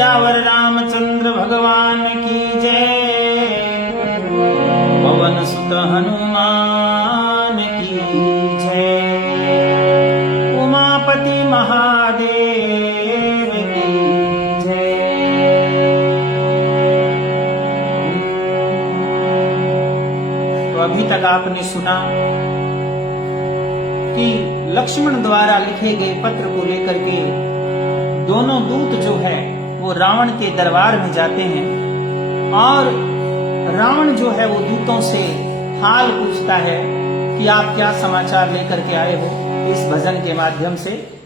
सियावर रामचंद्र भगवान की जय। पवन सुत हनुमान की जय। उमापति महादेव की जय। तो अभी तक आपने सुना कि लक्ष्मण द्वारा लिखे गए पत्र को लेकर के दोनों दूत जो है वो रावण के दरबार में जाते हैं और रावण जो है वो दूतों से हाल पूछता है कि आप क्या समाचार लेकर के आए हो इस भजन के माध्यम से।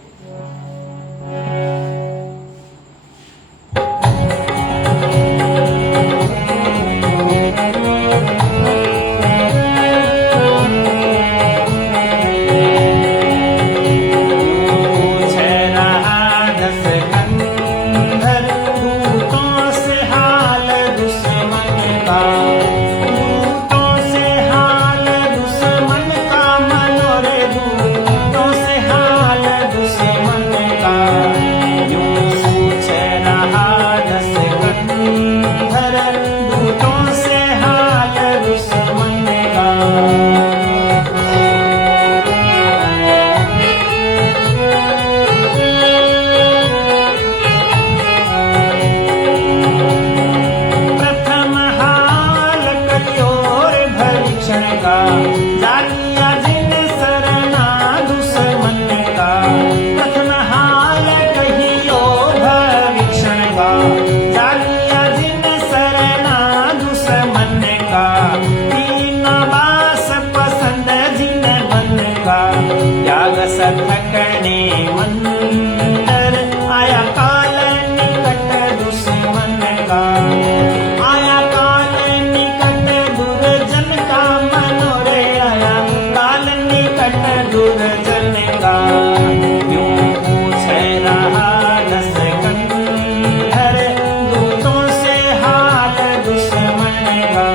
थकने मंदर आया काल निकट दुश्मन का। आया काल निकट दुर्जन का मनोरे आया काल निकट दुर्जन का। यूं पूछ रहा दशकंधर दूतों से हाल दुश्मन का।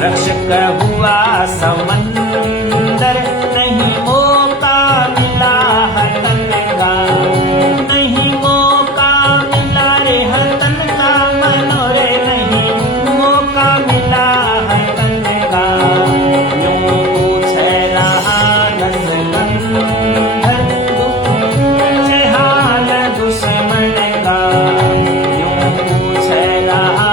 रक्षक हुआ समंदर नहीं मौका मिला हतन का। नहीं मौका मिला रे हतन का मनोरे नहीं मौका मिला हतन का। यूं पूछ रहा दशकंधर से हाल दुश्मन का। यूं पूछ रहा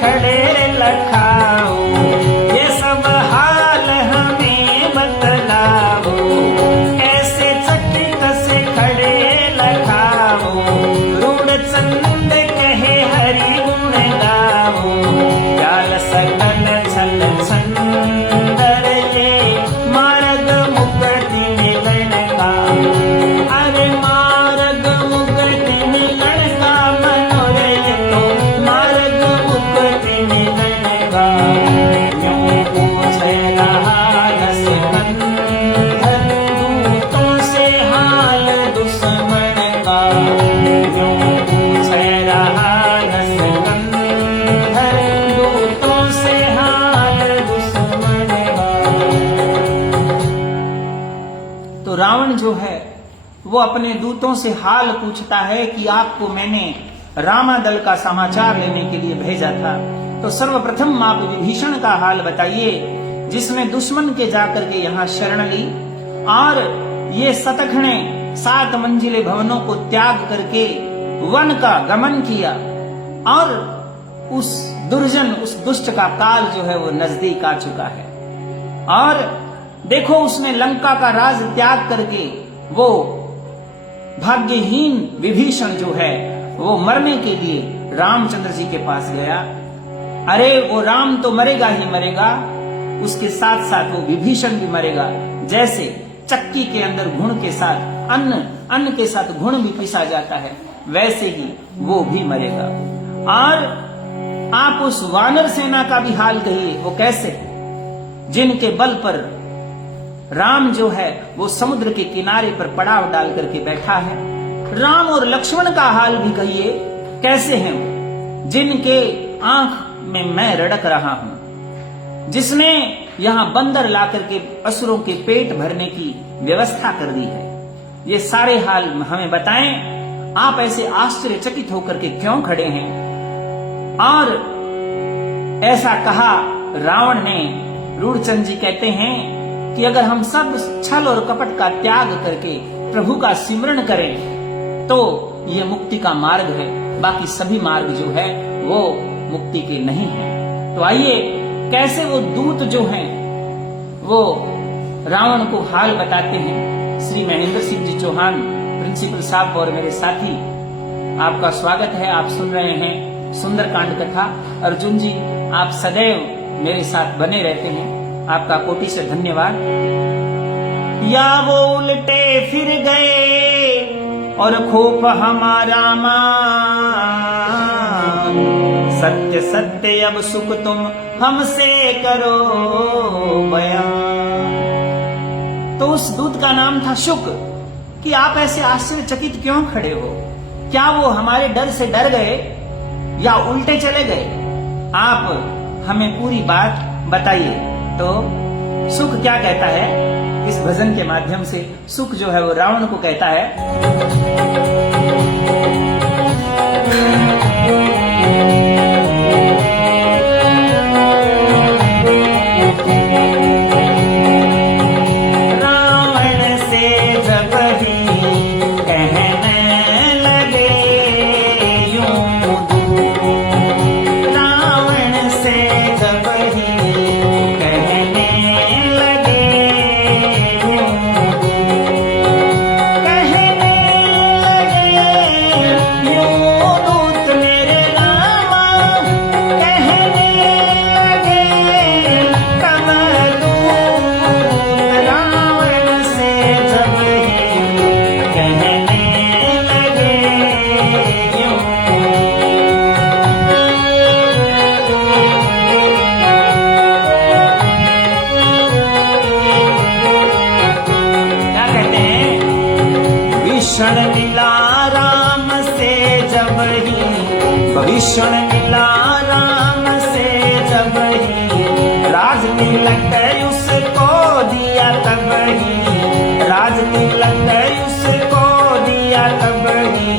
खड़े लखाओ ये सब हाल वो अपने दूतों से हाल पूछता है कि आपको मैंने रामादल का समाचार लेने के लिए भेजा था, तो सर्वप्रथम आप विभीषण का हाल बताइए, जिसने दुश्मन के जाकर के यहाँ शरण ली और ये शतघ्ने 7 मंजिले भवनों को त्याग करके वन का गमन किया और उस दुर्जन, उस दुष्ट का काल जो है वो नजदीक आ चुका है। और देखो उसने लंका का राज त्याग करके वो भाग्यहीन विभीषण जो है वो मरने के लिए रामचंद्र जी के पास गया। अरे वो राम तो मरेगा ही मरेगा, उसके साथ साथ वो विभीषण भी मरेगा। जैसे चक्की के अंदर घुन के साथ अन्न के साथ घुन भी पिसा जाता है, वैसे ही वो भी मरेगा। और आप उस वानर सेना का भी हाल कहिए, वो कैसे, जिनके बल पर राम जो है वो समुद्र के किनारे पर पड़ाव डाल करके बैठा है। राम और लक्ष्मण का हाल भी कहिए, कैसे हैं वो, जिनके आंख में मैं रड़क रहा हूं, जिसने यहां बंदर ला करके असुरों के पेट भरने की व्यवस्था कर दी है। ये सारे हाल हमें बताएं, आप ऐसे आश्चर्यचकित होकर के क्यों खड़े हैं। और ऐसा कहा रावण ने। रूढ़चंद जी कहते हैं कि अगर हम सब छल और कपट का त्याग करके प्रभु का सिमरण करें तो ये मुक्ति का मार्ग है, बाकी सभी मार्ग जो है वो मुक्ति के नहीं है। तो आइए कैसे वो दूत जो हैं वो रावण को हाल बताते हैं। श्री महेंद्र सिंह जी चौहान प्रिंसिपल साहब और मेरे साथी, आपका स्वागत है। आप सुन रहे हैं सुंदरकांड कथा। अर्जुन जी, आप सदैव मेरे साथ बने रहते हैं, आपका कोटि से धन्यवाद। या वो उल्टे फिर गए और खोप हमारा मान, सत्य सत्य अब सुख तुम हमसे करो बयान। तो उस दूत का नाम था शुक। कि आप ऐसे आश्चर्यचकित क्यों खड़े हो, क्या वो हमारे डर से डर गए या उल्टे चले गए? आप हमें पूरी बात बताइए। तो सुख क्या कहता है इस भजन के माध्यम से? सुख जो है वो रावण को कहता है, भीषण मिला राम से जब ही, राज तिलक उसको दिया तब ही, राज तिलक उसको दिया तब ही,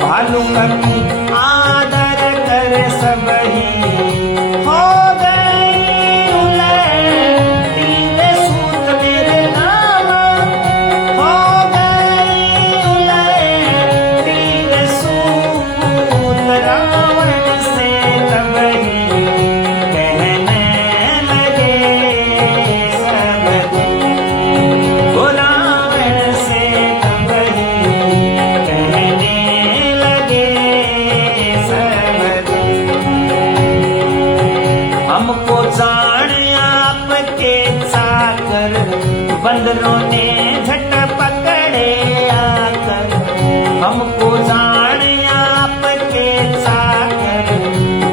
भालू कभी आदर कर सब ही, हो गए उलटी सूत मेरे नाम, हो गए उलटी सूत रावण से तब ही कहने लगे सब ही, वो रावण से तब ही कहने लगे सब ही, हमको जान आपके चाकर, बंदरों ने झट पकड़े आकर, हमको जान आपके चाकर,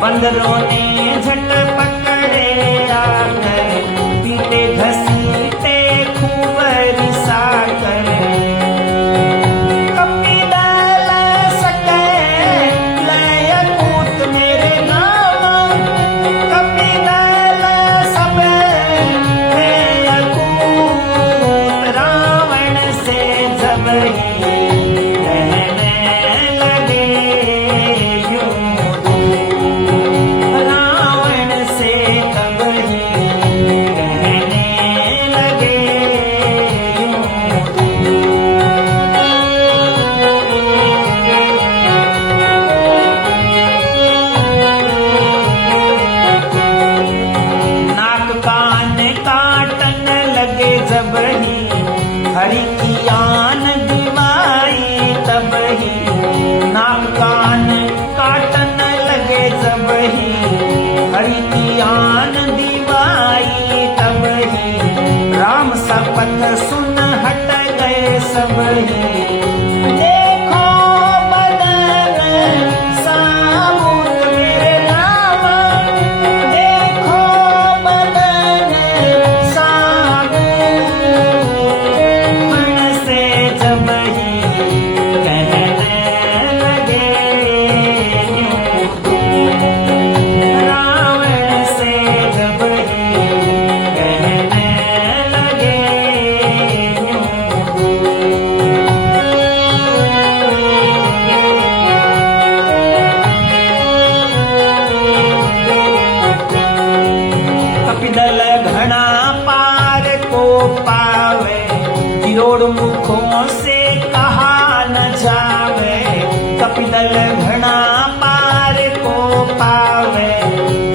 बंदरों ने झट पकड़े आकर, पीटे घसीटे खूब रिसाकर, कपिदल सके लय कूत मेरे नाम, कपिदल सब लय कूत रावण से जब ही कपिदल घना पार को पावे, किरोड़ मुखों से कहा न जावे। कपिदल घना पार को पावे,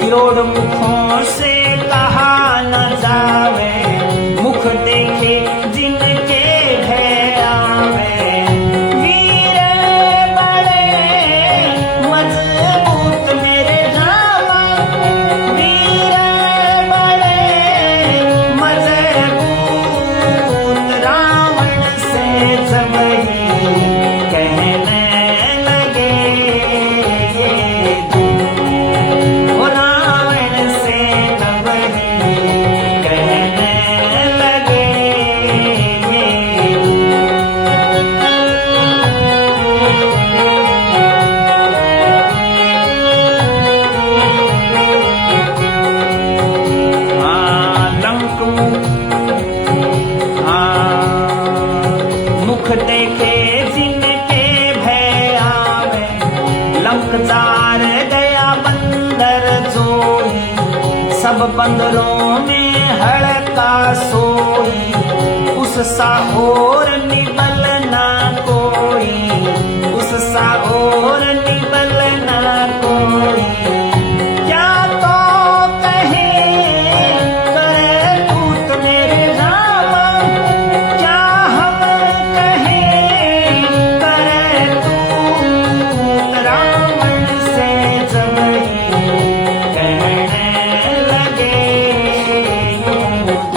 किरोड़ मुखों से कहा न जावे। मुख देखे जिनके भय आवे, वीर बड़े मजबूत मेरे रामा। वीर बड़े मजबूत रावण से जब ही कहने लगे ये दूत। ओ रावण से तब ही कहने लगे ये लंक मुख देखे जिनके भय आवे। लंक जार गया बंदर जोई, सब बंदरों में हड़का सोई। उस सा और निबल ना कोई, उस सा और निबल ना कोई। क्या तो कहे करे दूत मेरे रामा, क्या हम कहे करे दूत। रावण से जब ही कहने लगे यूं दूत।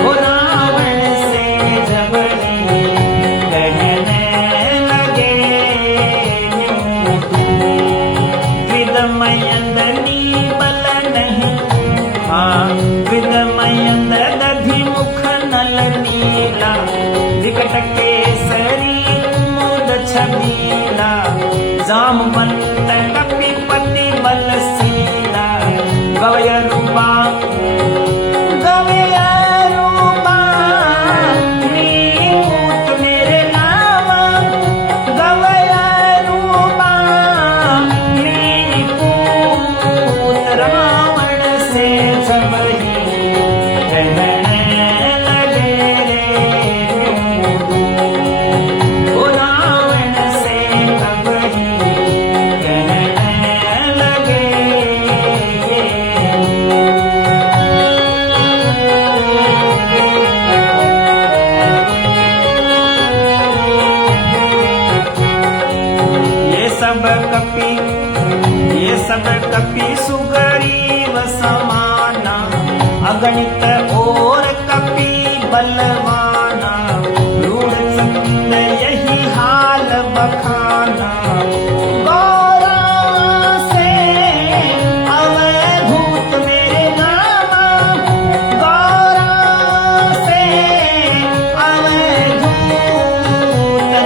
ओ रावण से जब ही कहने लगे यूं दूत। विदमयंदनी बल नहीं, विदमयंद दधि मुख नल नीला। विकट केसरी कुमुद छबीला, जामवंत कपिपति बलशीला। गवय रूपा गवय रूपा नीपूत मेरे नामा। गवय रूपा नीपूत रावण से जब ही कहने लगे यूं दूत। ओ रावण से तब ही कहने लगे ये सब कपि सुग्रीव समाना। अगणित और कपि बलवाना, रूढ़ चंद यही हाल बखाना। गौरा से अवधूत मेरे नामा, गौरा से अवधूत।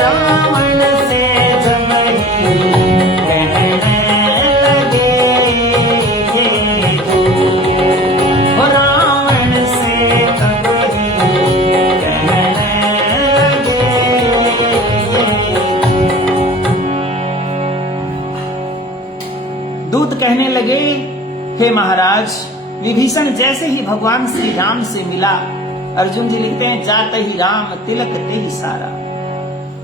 रावण से जब ही कहने लगे ये दूत। ओ रावण से तब ही कहने लगे ये दूत। कहने लगे, हे महाराज, विभीषण जैसे ही भगवान श्री राम से मिला, अर्जुन जी लिखते हैं जात ही राम तिलक ते ही सारा।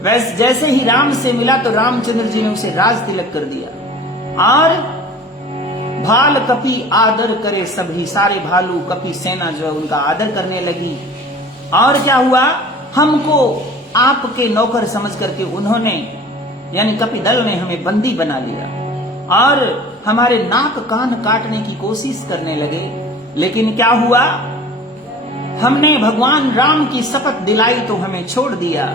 वैसे जैसे ही राम से मिला तो रामचंद्र जी ने उसे राज तिलक कर दिया। और भाल कपि आदर करे सभी, सारे भालू कपि सेना जो है उनका आदर करने लगी। और क्या हुआ, हमको आपके नौकर समझ करके उन्होंने यानी कपि दल ने हमें बंदी बना लिया और हमारे नाक कान काटने की कोशिश करने लगे। लेकिन क्या हुआ, हमने भगवान राम की शपथ दिलाई तो हमें छोड़ दिया।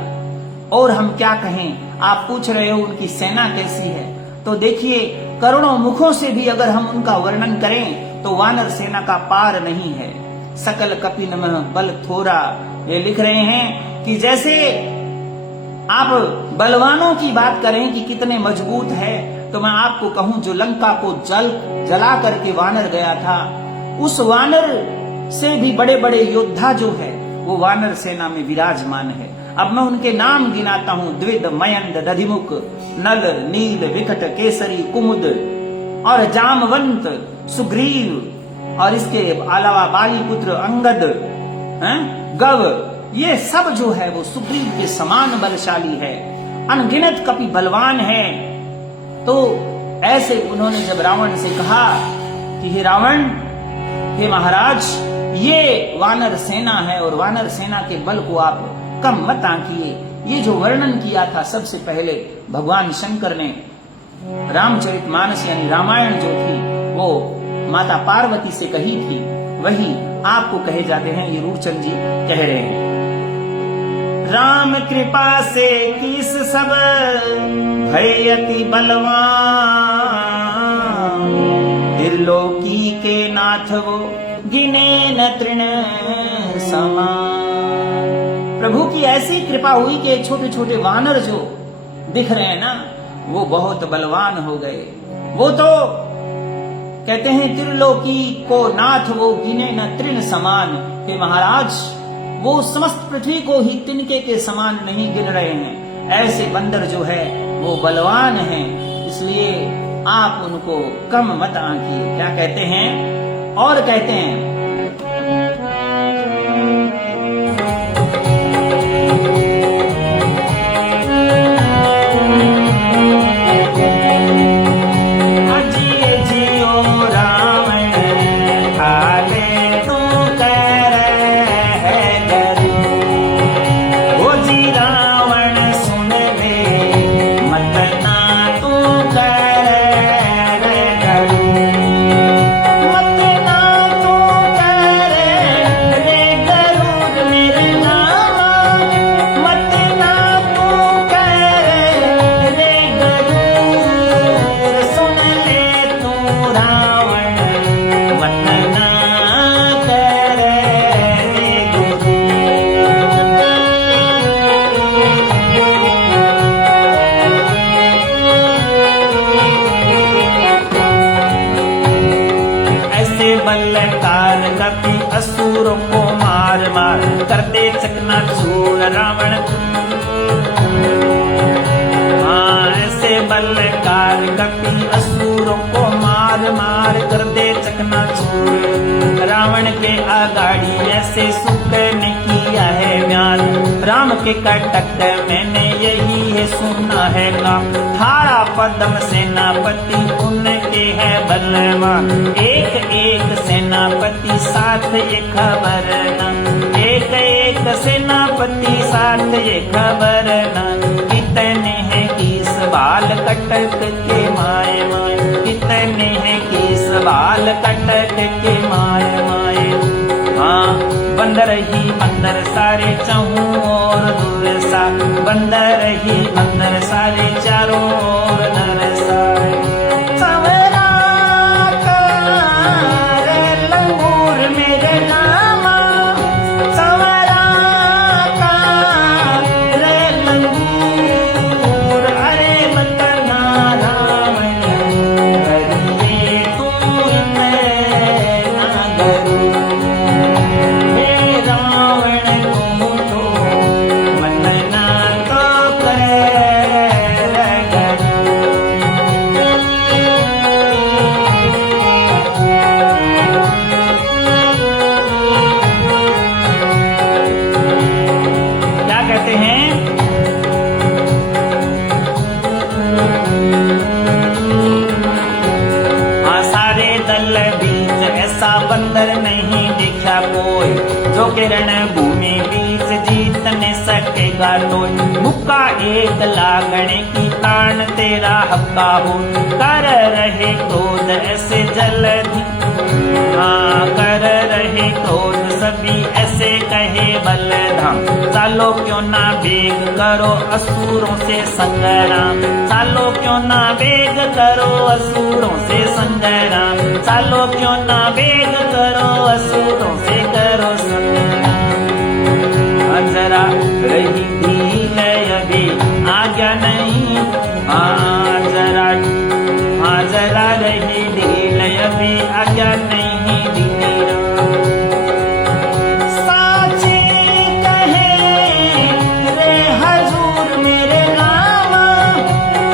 और हम क्या कहें, आप पूछ रहे हो उनकी सेना कैसी है, तो देखिए करोड़ों मुखों से भी अगर हम उनका वर्णन करें तो वानर सेना का पार नहीं है। सकल कपिन में बल थोरा, ये लिख रहे हैं कि जैसे आप बलवानों की बात करें कि कितने मजबूत है, तो मैं आपको कहूं जो लंका को जला करके वानर गया था, उस वानर से भी बड़े बड़े योद्धा जो है वो वानर सेना में विराजमान है। अब मैं उनके नाम गिनाता हूं, द्विद मयंद दधिमुख नल नील विकट केसरी कुमुद और जामवंत सुग्रीव और इसके अलावा बाली पुत्र अंगद, गव, ये सब जो है वो सुग्रीव के समान बलशाली है, अनगिनत कपि बलवान है। तो ऐसे उन्होंने जब रावण से कहा कि हे रावण, हे महाराज, ये वानर सेना है और वानर सेना के बल को आप कम मत आंकिए। ये जो वर्णन किया था सबसे पहले भगवान शंकर ने रामचरितमानस यानी रामायण जो थी वो माता पार्वती से कही थी, वही आपको कहे जाते हैं, ये रूपचंद जी कह रहे हैं। राम कृपा से किस सब भयति बलवान, त्रिलोकी के नाथ वो गिने न तृण समान। प्रभु की ऐसी कृपा हुई कि छोटे छोटे वानर जो दिख रहे हैं ना, वो बहुत बलवान हो गए। वो तो कहते हैं त्रिलोकी को नाथ वो गिने न तृण समान। हे महाराज, वो समस्त पृथ्वी को ही तिनके के समान नहीं गिन रहे हैं। ऐसे बंदर जो है वो बलवान हैं, इसलिए आप उनको कम मत आंकिए। क्या कहते हैं? और कहते हैं, असुरों को मार मार कर दे चकनाचूर रावण। ऐसे बलकार कपि असुरों को मार मार कर दे चकनाचूर। रावण के आगाड़ी ऐसे सुख ने किया है म्यान, राम के कटक मैंने यही है सुना है नाम। थारा पद्म सेनापति उनके है बलवान, एक एक सेनापति साथ ये खबर न, एक एक सेनापति साथ ये खबर न। कितने हैं किस बाल कटक के माए माए, कितने हैं किस बाल कटक के माए माए। हाँ, बंदर ही बंदर सारे चहूं और दूर सा, बंदर ही बंदर सारे चारों ओर नर सारे। सवरा का रे लंगूर मेरे नामा, सवरा का रे लंगूर। अरे बतना रावण करिए तू मैं ना करूं, बंदर नहीं देखा कोई, जो किरण भूमि बीच जीतने सकेगा कोई। मुक्का एक लागने की तान तेरा हक्का हो, कर रहे क्रोध ऐसे जल्दी। हाँ, कर रहे क्रोध सभी ऐसे कहे बलधाम। चालो क्यों ना वेग करो असुरों से संग्राम, चालो क्यों ना वेग करो असुरों से संग्राम, चालो क्यों ना वेग करो असुरों से करो संग्राम। जरा रही ढील अभी आज्ञा नहीं, जरा रही ढील अभी आज्ञा नहीं दी। साची कहे रे हजूर मेरे नामा,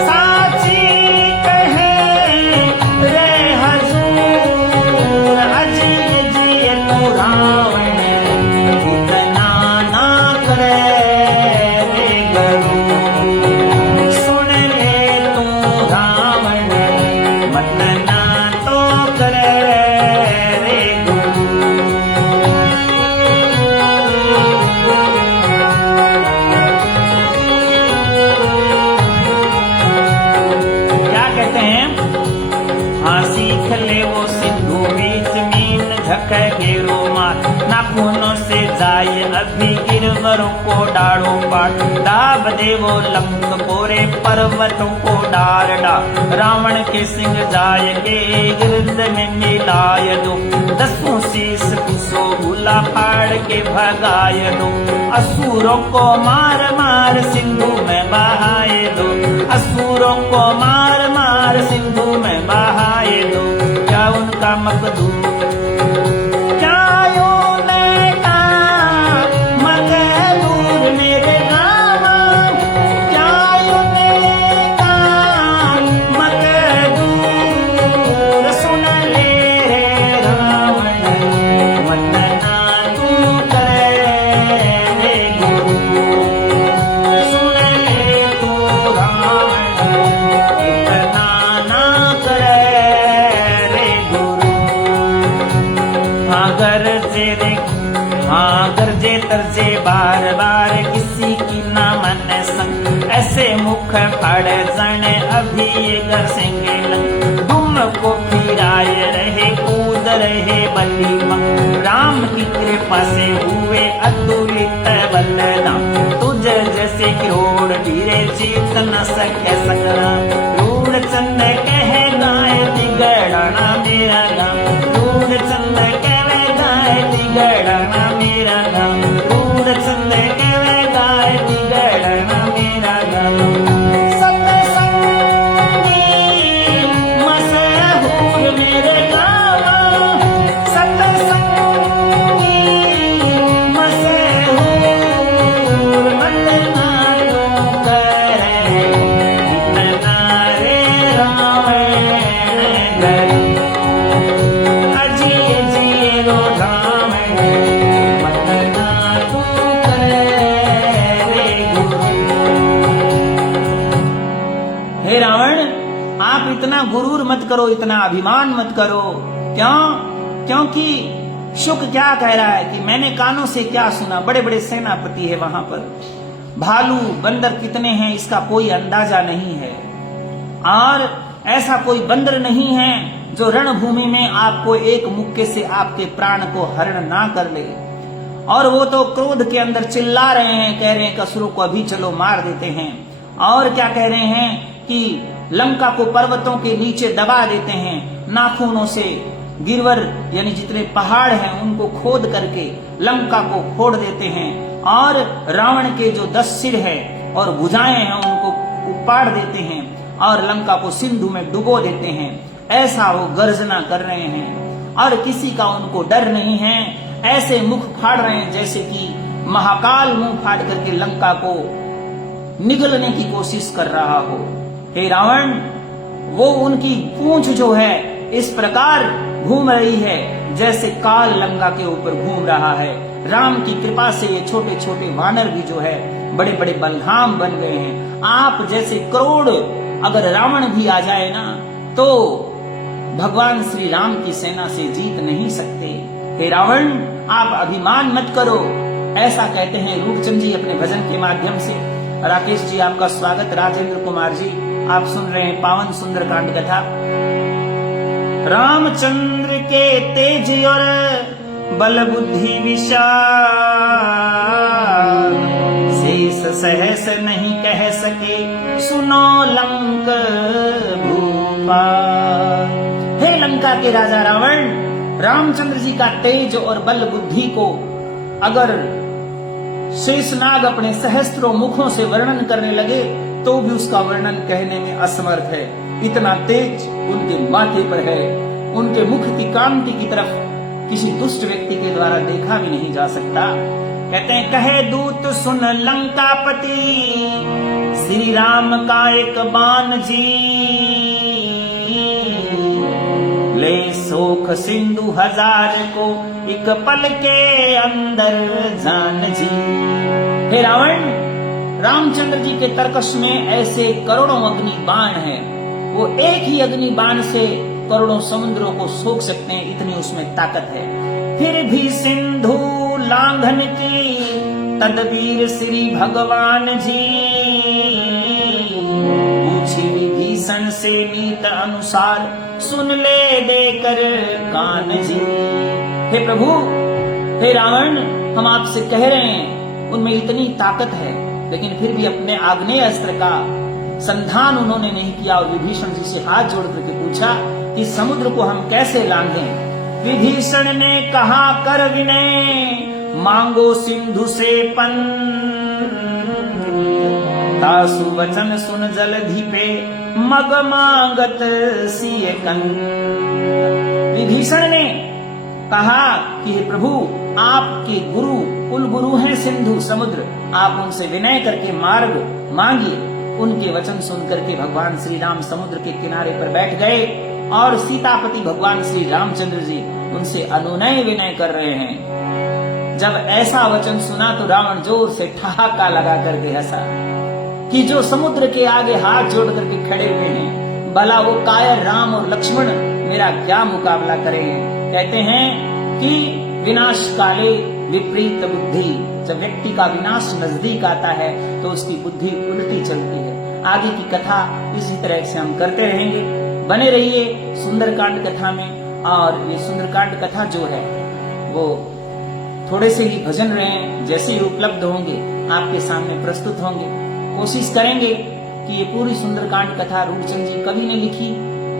साची कहे रे हजूर। अजी रावण इतना ना करे रे गुरु, सुन ले तू रावण मत ना तो करे रे गुरु। क्या कहते हैं? हाँ सीख ले वो सिंधु बीच मीन झके घेरो मार, नाखूनों से जाए अभी गिरवरों को डाड़ो पाट, दाब दे वो लंक बोरे पर्वतों को डार डा, रावण के सिंह जाएंगे गिरद में मिलाय दो, दसों शीस कुसो भूला फाड़ के भगाए दो, असुरों को मार मार सिंधु में बहाए दो, असुरों को मार मार सिंधु में बहाए दो। क्या उनका मकदूर, क्या उनका मकदूर मेरे रावण, क्या उनका मकदूर, सुन ले रे रावण मत ना तू करे रे गुरु, सुन ले तू रावण इतना ना करे रे गुरु। हाँ गरजे तरजे बार बार किसी की ना मन संग, ऐसे मुख फाड़ जाने अभी ये घर सेंगे लंग, तुम को फिराए रहे कूद रहे बली मंग, राम की कृपा से हुए अतुलित बलदाम, तुझ जैसे करोड़ वीरे जीत न सके संग्राम, रूढ़ चंद कह गाय बिगड़ना मेरा गाँव, रूढ़ चंद कह गाय बिगड़ना मेरा गाँव, रूढ़ चंद कह गाय बिगड़ना मेरा गाँव। सत्संगी मशहूर मेरे गाँव, सत्संगी मशहूर मत ना यूं करे इतना रे रावण डरे, अजिए जिए रो रावण मत ना तू करे रे गुरु। हे रावण, आप इतना गुरूर मत करो, इतना अभिमान मत करो। क्यों? क्योंकि शुक क्या कह रहा है कि मैंने कानों से क्या सुना, बड़े बड़े सेनापति है वहां पर, भालू बंदर कितने हैं इसका कोई अंदाजा नहीं है, और ऐसा कोई बंदर नहीं है जो रणभूमि में आपको एक मुक्के से आपके प्राण को हरण ना कर ले। और वो तो क्रोध के अंदर चिल्ला रहे हैं, कह रहे हैं कि असुरों को अभी चलो मार देते हैं, और क्या कह रहे हैं कि लंका को पर्वतों के नीचे दबा देते हैं, नाखूनों से गिरवर यानी जितने पहाड़ हैं उनको खोद करके लंका को फोड़ देते हैं, और रावण के जो 10 सिर है और भुजाएं हैं उनको उपाड़ देते हैं, और लंका को सिंधु में डुबो देते हैं। ऐसा वो गर्जना कर रहे हैं, और किसी का उनको डर नहीं है, ऐसे मुख फाड़ रहे हैं जैसे कि महाकाल मुंह फाड़ करके लंका को निगलने की कोशिश कर रहा हो। हे रावण, वो उनकी पूंछ जो है इस प्रकार घूम रही है जैसे काल लंका के ऊपर घूम रहा है। राम की कृपा से ये छोटे छोटे वानर भी जो है बड़े बड़े बलधाम बन गए हैं। आप जैसे करोड़ अगर रावण भी आ जाए ना तो भगवान श्री राम की सेना से जीत नहीं सकते। हे रावण, आप अभिमान मत करो, ऐसा कहते हैं रूपचंद जी अपने भजन के माध्यम से। राकेश जी आपका स्वागत, राजेंद्र कुमार जी आप सुन रहे हैं पावन सुंदरकांड कथा। रामचंद्र के तेज और बल बुद्धि विशाल, शेष सहस नहीं कह सके सुनो लंक भूपाल। हे लंका के राजा रावण, रामचंद्र जी का तेज और बल बुद्धि को अगर शेषनाग अपने सहस्त्रों मुखों से वर्णन करने लगे तो भी उसका वर्णन कहने में असमर्थ है। इतना तेज उनके माथे पर है, उनके मुख की कांति की तरफ किसी दुष्ट व्यक्ति के द्वारा देखा भी नहीं जा सकता। कहते हैं कहे दूत सुन लंकापति, श्री राम का एक बाण जी, ले सोख सिंधु हजार को एक पल के अंदर जान जी। हे रावण, रामचंद्र जी के तरकश में ऐसे करोड़ों अग्नि बाण हैं, वो एक ही अग्नि बाण से करोड़ों समुद्रों को सोख सकते हैं, इतनी उसमें ताकत है। फिर भी सिंधु लांघन की तदबीर श्री भगवान जी, पूछी विभीषण से नीत अनुसार सुन ले देकर कान जी। हे प्रभु, हे रावण, हम आपसे कह रहे हैं उनमें इतनी ताकत है, लेकिन फिर भी अपने आग्नेय अस्त्र का संधान उन्होंने नहीं किया और विभीषण जी से हाथ जोड़ करके पूछा कि समुद्र को हम कैसे लांघें। विभीषण ने कहा कर विनय मांगो सिंधु से पन, तासु वचन सुन जलधि पे मग मांगत सिय कन। विभीषण ने कहा कि हे प्रभु, आपके गुरु कुल गुरु हैं सिंधु समुद्र, आप उनसे विनय करके मार्ग मांगिए। उनके वचन सुन करके भगवान श्री राम समुद्र के किनारे पर बैठ गए और सीतापति भगवान श्री रामचंद्र जी उनसे अनुनय विनय कर रहे हैं। जब ऐसा वचन सुना तो रावण जोर से ठहाका लगा करके हंसा कि जो समुद्र के आगे हाथ जोड़ करके खड़े हुए हैं, भला वो कायर राम और लक्ष्मण मेरा क्या मुकाबला करेंगे। कहते हैं कि विनाश काले विपरीत बुद्धि, जब व्यक्ति का विनाश नजदीक आता है तो उसकी बुद्धि उल्टी चलती है। आगे की कथा इसी तरह से हम करते रहेंगे, बने रहिए सुंदरकांड कथा में। और ये सुंदरकांड कथा जो है वो थोड़े से ही भजन रहे हैं, जैसे ही उपलब्ध होंगे आपके सामने प्रस्तुत होंगे। कोशिश करेंगे कि ये पूरी सुंदरकांड कथा रूपचंद जी कवि ने लिखी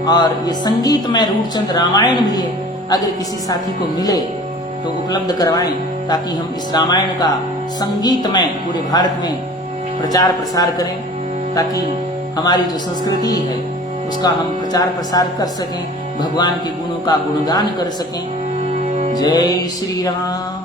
और ये संगीत में रूपचंद रामायण भी है, अगर किसी साथी को मिले तो उपलब्ध करवाएं, ताकि हम इस रामायण का संगीत में पूरे भारत में प्रचार प्रसार करें, ताकि हमारी जो संस्कृति है उसका हम प्रचार प्रसार कर सकें, भगवान के गुणों का गुणगान कर सकें। जय श्री राम।